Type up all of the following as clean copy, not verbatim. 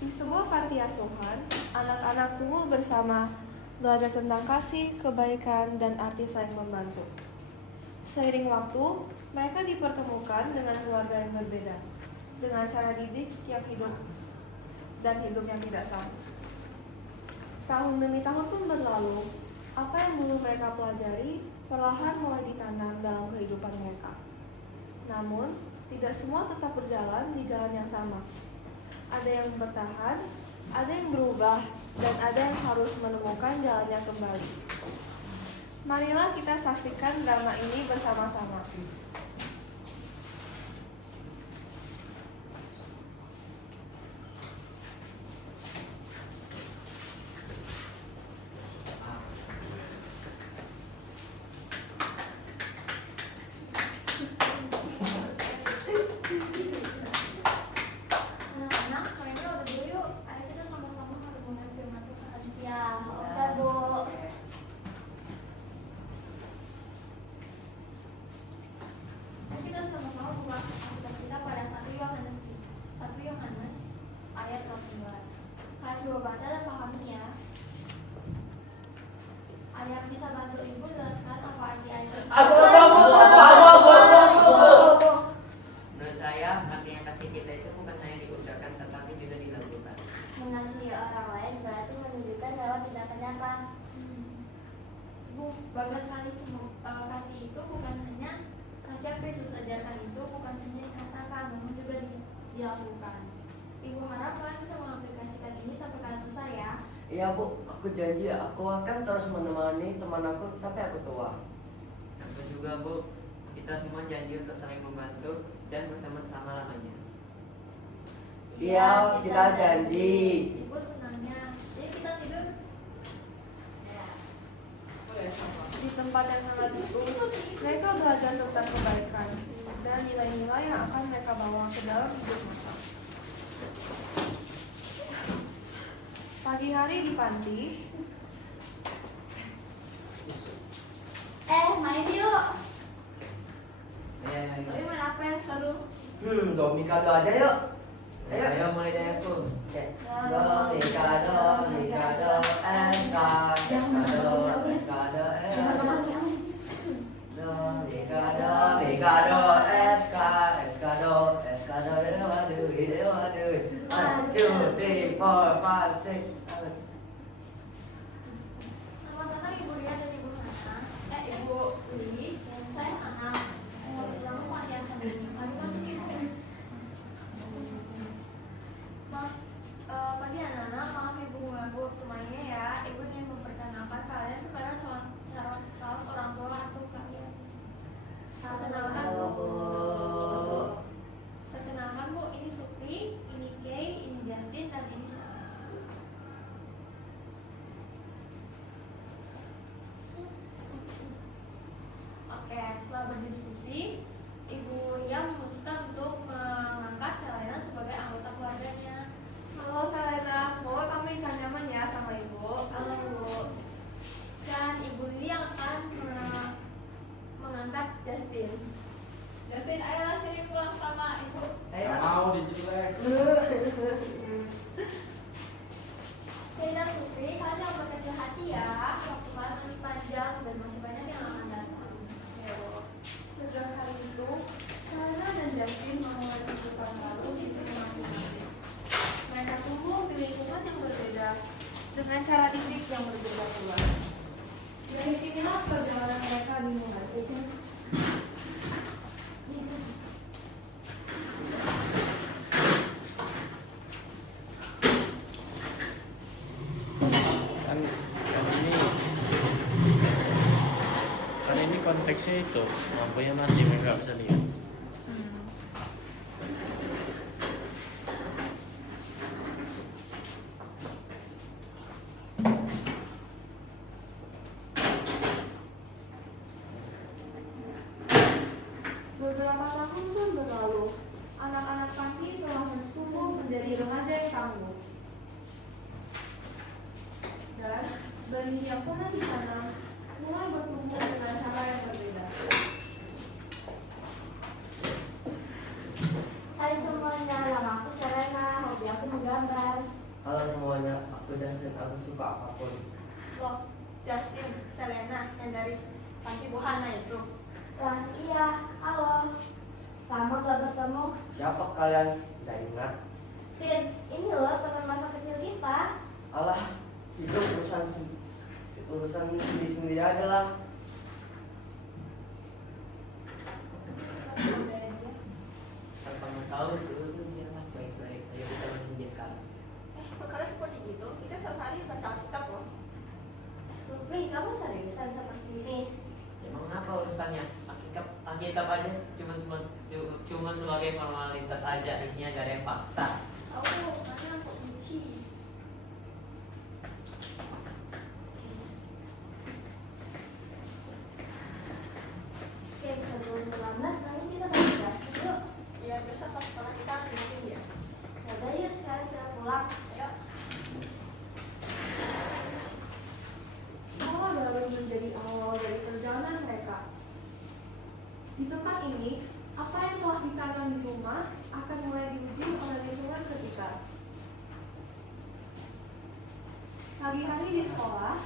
Di sebuah panti asuhan, anak-anak tumbuh bersama, belajar tentang kasih, kebaikan, dan arti saling membantu. Seiring waktu, mereka dipertemukan dengan keluarga yang berbeda, dengan cara didik yang hidup dan hidup yang tidak sama. Tahun demi tahun pun berlalu, apa yang dulu mereka pelajari perlahan mulai ditanam dalam kehidupan mereka. Namun, tidak semua tetap berjalan di jalan yang sama. Ada yang bertahan, ada yang berubah, dan ada yang harus menemukan jalannya kembali. Marilah kita saksikan drama ini bersama-sama. Menurut saya, artinya kasih kita itu bukan hanya diucapkan tetapi juga dilakukan. Mengasihi orang lain berarti menunjukkan lewat tindakan nyata. Bu, bagus sekali. Kasih itu bukan hanya kasih yang Kristus ajarkan, itu bukan hanya dikatakan, namun juga dilakukan. Ibu harapkan bisa mengaplikasikan ini sampai kalian besar ya. Iya Bu, aku janji aku akan terus menemani teman aku sampai aku tua. Aku juga Bu, kita semua janji untuk saling membantu dan berteman selama-lamanya. Iya, kita janji. Ibu senangnya. Jadi kita tidur. Di tempat yang sangat itu, mereka belajar tentang kebaikan dan nilai-nilai yang akan mereka bawa ke dalam hidup mereka. Pagi hari di panti, Main yuk. Ayo, Tapi main apa yang seru? Domikado aja yuk. Ayo. Ayo mulai dari aku. Domikado, Mikado, Escado, Mikado, Escado, Dewa, 1, 2, 3, 4, 5, 6, 7. Selamat datang Ibu Ria dan Ibu Hana. Ibu Lili dan saya Hana. Mau bilang latihan hari ini. Mari masuk Ibu. Pagi anak-anak, maaf Ibu mengganggu waktu mainnya ya. Ibu ingin memperkenalkan kalian kepada calon orang tua asuh kalian. Perkenalkan Bu. Perkenalkan Bu, ini Supri, ini Kay, ini Justin, dan ini Sarah. Oke, setelah berdiskusi, Ibu Ria memutuskan untuk mengangkat Selena sebagai anggota keluarganya. halo Selena, semoga kamu bisa nyaman ya sama ibu. Halo Bu. Dan Ibu Lili yang akan mengangkat Justin. Justin, ayolah sini pulang sama Ibu. Mau dijelek. Kay dan Supri, kalian jangan berkecil hati ya. Waktu kalian masih panjang dan masih banyak yang akan datang. Ya, Bu. Sejak hari itu, Selena dan Justin memulai kehidupan baru di hidup masing-masing. Mereka tumbuh di lingkungan yang berbeda, dengan cara didik yang berbeda pula. Dari sinilah perjalanan mereka dimulai. Kan ini konteksnya itu lampunya mati nggak bisa lihat. Beberapa tahun pun berlalu, anak-anak panti telah tumbuh menjadi remaja yang tangguh. Dan benih yang pernah ditanam mulai bertumbuh dengan cara yang berbeda. Hai semuanya, nama aku Serena, hobi aku menggambar. Malam, Bran. Halo semuanya, aku Justin, aku suka apapun. Loh, Justin, Selena yang dari Panti Buhana itu. Lah, iya. Halo. Lama gak bertemu. Siapa kalian? Tidak ingat? Tin, ini loh teman masa kecil kita. Alah, itu urusan sendiri aja lah. Tanpa tahu dulu tuh dia lah baik-baik. Ayo kita baca dia sekarang. Kalau seperti itu, kita setiap hari baca Alkitab loh. Supri, kamu seriusan seperti ini? Emang apa urusannya? Alkitab aja cuma sebagai formalitas aja, isinya gak ada yang fakta. Tahu, nanti aku benci. Oke, sebelum terlambat, nanti kita balik kelas yuk. Ya, besok pas sekolah kita harus bikin dia. Yaudah yuk, sekarang kita pulang. Ayo. Sekolah baru menjadi awal dari perjalanan mereka. Di tempat ini, apa yang telah ditanam di rumah akan mulai diuji oleh lingkungan sekitar. Pagi-hari di sekolah,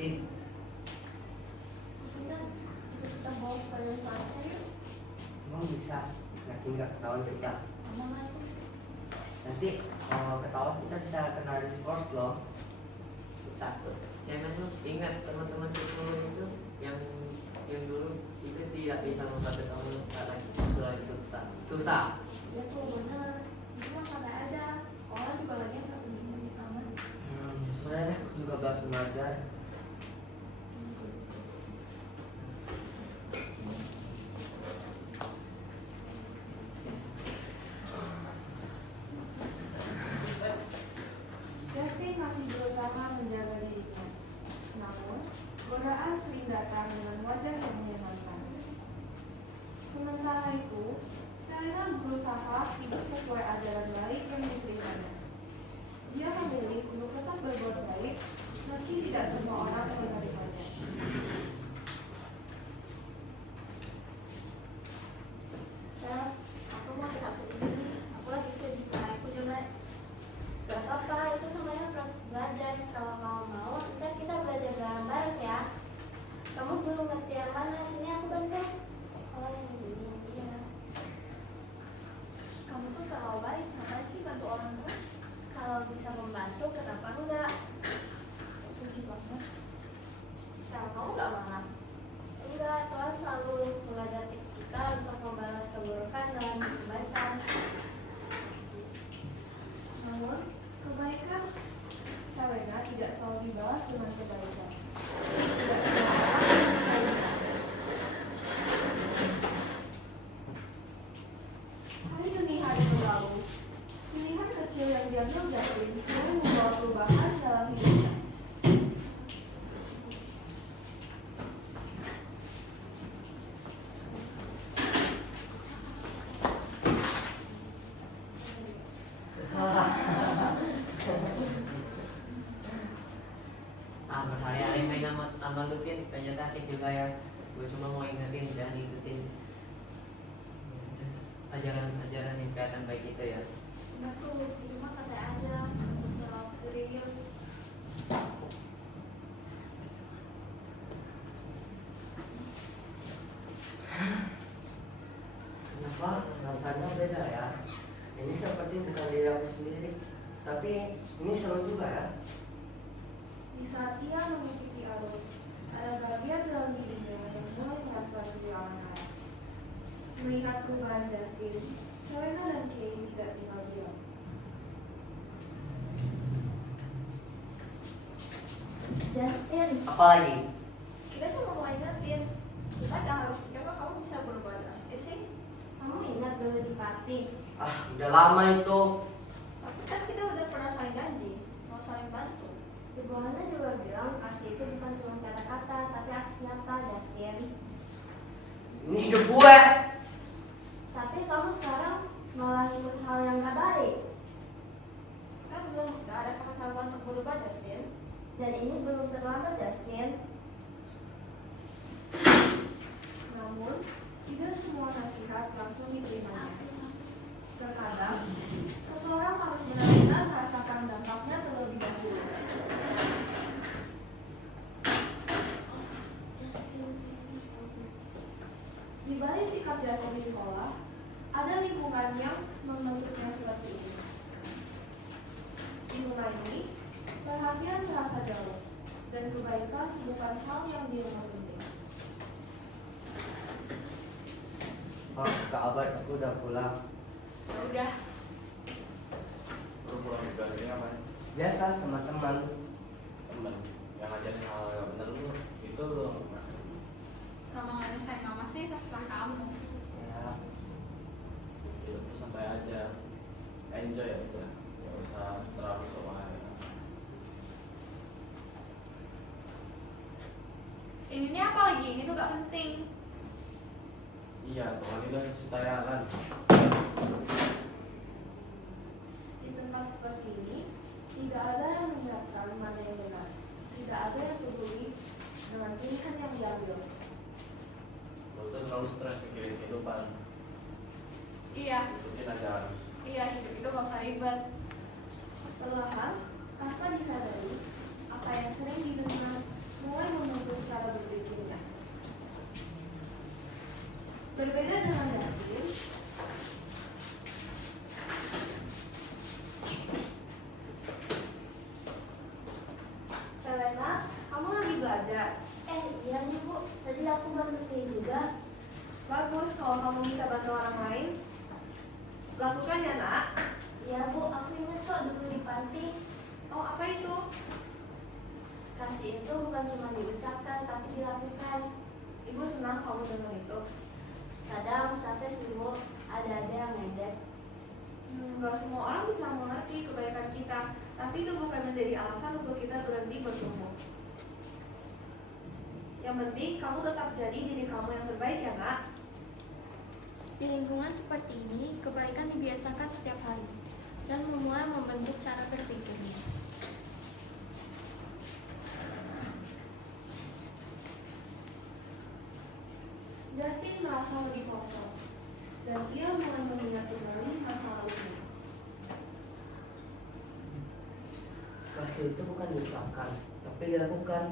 In. Maksudnya, kita bawa pada saatnya yuk. Emang bisa? Nanti nggak ketahuan kita. Mana itu? Nanti kalau ketahuan kita bisa kena diskors loh. Takut. Cemen tuh ingat teman-teman dulu itu yang dulu itu tidak bisa membantu kamu karena itu lagi susah. Ya tuh bener. Itu mah santai aja. Sekolah juga lagi nggak penting aman. Sebenarnya aku juga belajar belajar. Justin masih berusaha menjaga dirinya. Namun, godaan sering datang dengan wajah yang menyenangkan. Sementara itu, Selena berusaha hidup sesuai ajaran baik yang diberikannya. Dia memilih untuk tetap berbuat baik, meski tidak semua orang menerimanya. Ya, aku mau kita ini. Aku lagi sedih. Aku juga. Gak apa-apa, itu namanya proses belajar. Kalau kamu mau, ntar kita belajar bareng-bareng ya. Kamu belum ngerti yang mana, sini aku bantu. Oh, yang ini, iya. Kamu tuh terlalu baik. Ngapain sih bantu orang terus? Kalau bisa membantu, kenapa enggak? Suci banget. Sel, kamu nggak marah? Enggak, Tuhan selalu mengajar kita untuk membalas keburukan dengan kebaikan. Namun, kebaikan Selena tidak selalu dibalas dengan kebaikan. Tidak semua orang Selena. Hari demi hari berlalu, pilihan kecil yang diambil Justin mulai membawa perubahan dalam hidupnya. Berhari-hari main sama Lupin, ternyata asik juga ya. Gue cuma mau ingetin dan ikutin ajaran yang kelihatan baik itu ya. Enggak tuh, di rumah santai aja. Nggak usah serius. Kenapa rasanya beda ya? Ini seperti bukan diri aku sendiri, tapi ini seru juga ya. Di saat ia mengikuti arus, ada bagian dalam dirinya yang mulai merasa kehilangan arah. Melihat perubahan Justin, Selena dan Kay tidak tinggal diam. Justin, Apalagi? Kita cuma mau ingetin. Kita nggak harus kenapa kamu bisa berubah drastis sih? kamu ingat dulu di party? Ah, udah lama itu. Tapi kan kita udah pernah saling janji mau saling bantu. Ibu Hana juga bilang kasih itu bukan cuma kata-kata, tapi aksi nyata, Justin. Ini hidup gue. Tapi kamu sekarang malah ikut hal yang gak baik. Kan belum nggak ada kawan-kawan Dan ini belum terlambat, Justin. Namun, tidak semua nasihat langsung diterimanya. Terkadang, seseorang harus benar-benar merasakan dampaknya terlebih dahulu. Di balik sikap Justin di sekolah, ada lingkungan yang membentuknya seperti ini. Di rumah ini, perhatian terasa jauh, dan kebaikan bukan hal yang dianggap penting. Oh, Kak Abad, aku udah pulang. Ya udah, Lu pulang juga ini apa? Biasa sama teman. Temen yang ngajarin hal yang bener lu itu lu sama nggak nyusahin mama sih terserah kamu. Ya, hidup tuh santai aja, enjoy ya udah, nggak usah terlalu semangat. Ini apa lagi? Ini tuh gak penting. Iya, tuh kan udah cerita ya kan. Di tempat seperti ini, tidak ada yang menyiapkan mana yang benar. Tidak ada yang peduli dengan pilihan yang diambil. Lu tuh terlalu stres mikirin kehidupan. Iya, Ikutin aja harus. iya hidup itu gak usah ribet. Perlahan, tanpa disadari, apa yang sering didengar mulai membentuk cara berpikirnya. Berbeda dengan Justin, Selena, kamu lagi belajar. Iya nih Bu, tadi aku bantu dia juga. Bagus kalau kamu bisa bantu orang lain. Lakukan ya nak. Iya Bu, aku ingat kok dulu di panti. Oh, apa itu? Kasih itu bukan cuma diucapkan, tapi dilakukan. Ibu senang kamu dengar itu. Kadang capek sih Bu, ada yang ngejek. Gak semua orang bisa mengerti kebaikan kita, tapi itu bukan menjadi alasan untuk kita berhenti bertumbuh. Yang penting kamu tetap jadi diri kamu yang terbaik ya nak. Di lingkungan seperti ini, kebaikan dibiasakan setiap hari dan memulai membentuk cara berpikirnya. Justin merasa lebih kosong, dan ia mulai mengingat kembali masa lalunya. kasih itu bukan diucapkan, tapi dilakukan.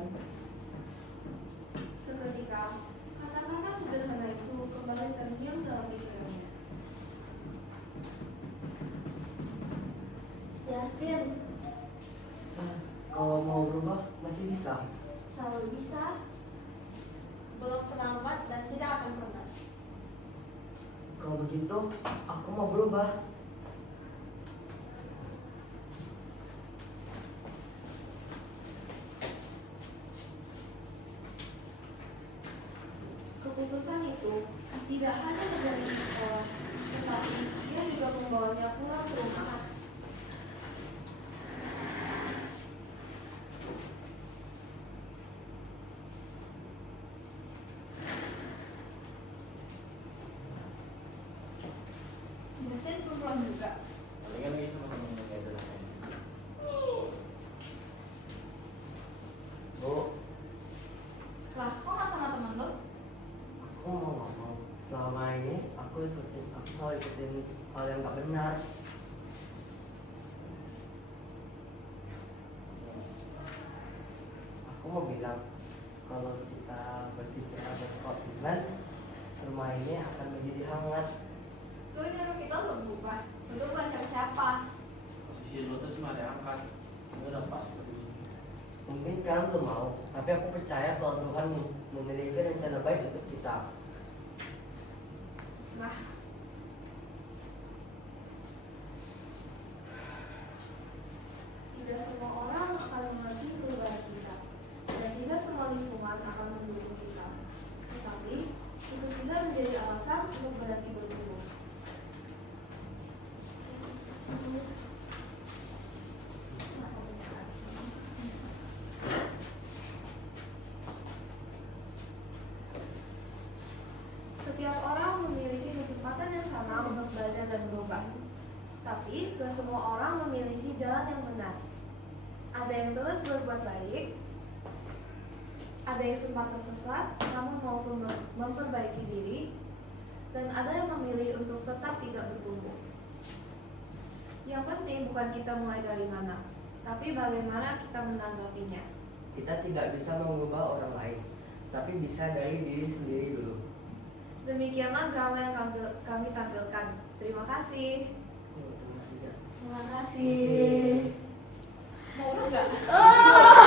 Seketika, kata-kata sederhana itu kembali terdiam dalam pikirannya. Justin, Kalau mau berubah masih bisa. selalu bisa. Belum pernah buat dan tidak akan pernah. Kalau begitu, aku mau berubah. Keputusan itu tidak hanya terjadi di sekolah, tetapi dia juga membawanya pulang ke rumah. Justin perempuan juga. Tapi kan lagi sama temen yang jelas. Bu, Lah, kok gak sama temen lu? aku mau ngomong. Selama ini aku selalu ikutin hal yang gak benar. Aku mau bilang, kalau kita berpikir ada komitmen, rumah ini akan menjadi hangat. Lu nyuruh kita untuk berubah. Lu tuh bukan siapa-siapa. Posisi lu tuh cuma diangkat. Lu udah pas seperti ini. Mungkin kalian belum mau, tapi aku percaya kalau Tuhan memiliki rencana baik untuk kita. Nah, Tidak semua orang akan mengerti perubahan kita, dan tidak semua lingkungan akan mendukung kita. Tetapi, itu tidak menjadi alasan untuk berhenti bertumbuh. Setiap orang memiliki kesempatan yang terus berbuat baik, ada yang sempat tersesat namun mau memperbaiki diri, dan ada yang memilih untuk tetap tidak bertumbuh. Yang penting bukan kita mulai dari mana, tapi bagaimana kita menanggapinya. Kita tidak bisa mengubah orang lain, tapi bisa dari diri sendiri dulu. Demikianlah drama yang kami tampilkan. Terima kasih. Terima kasih. Mau nggak?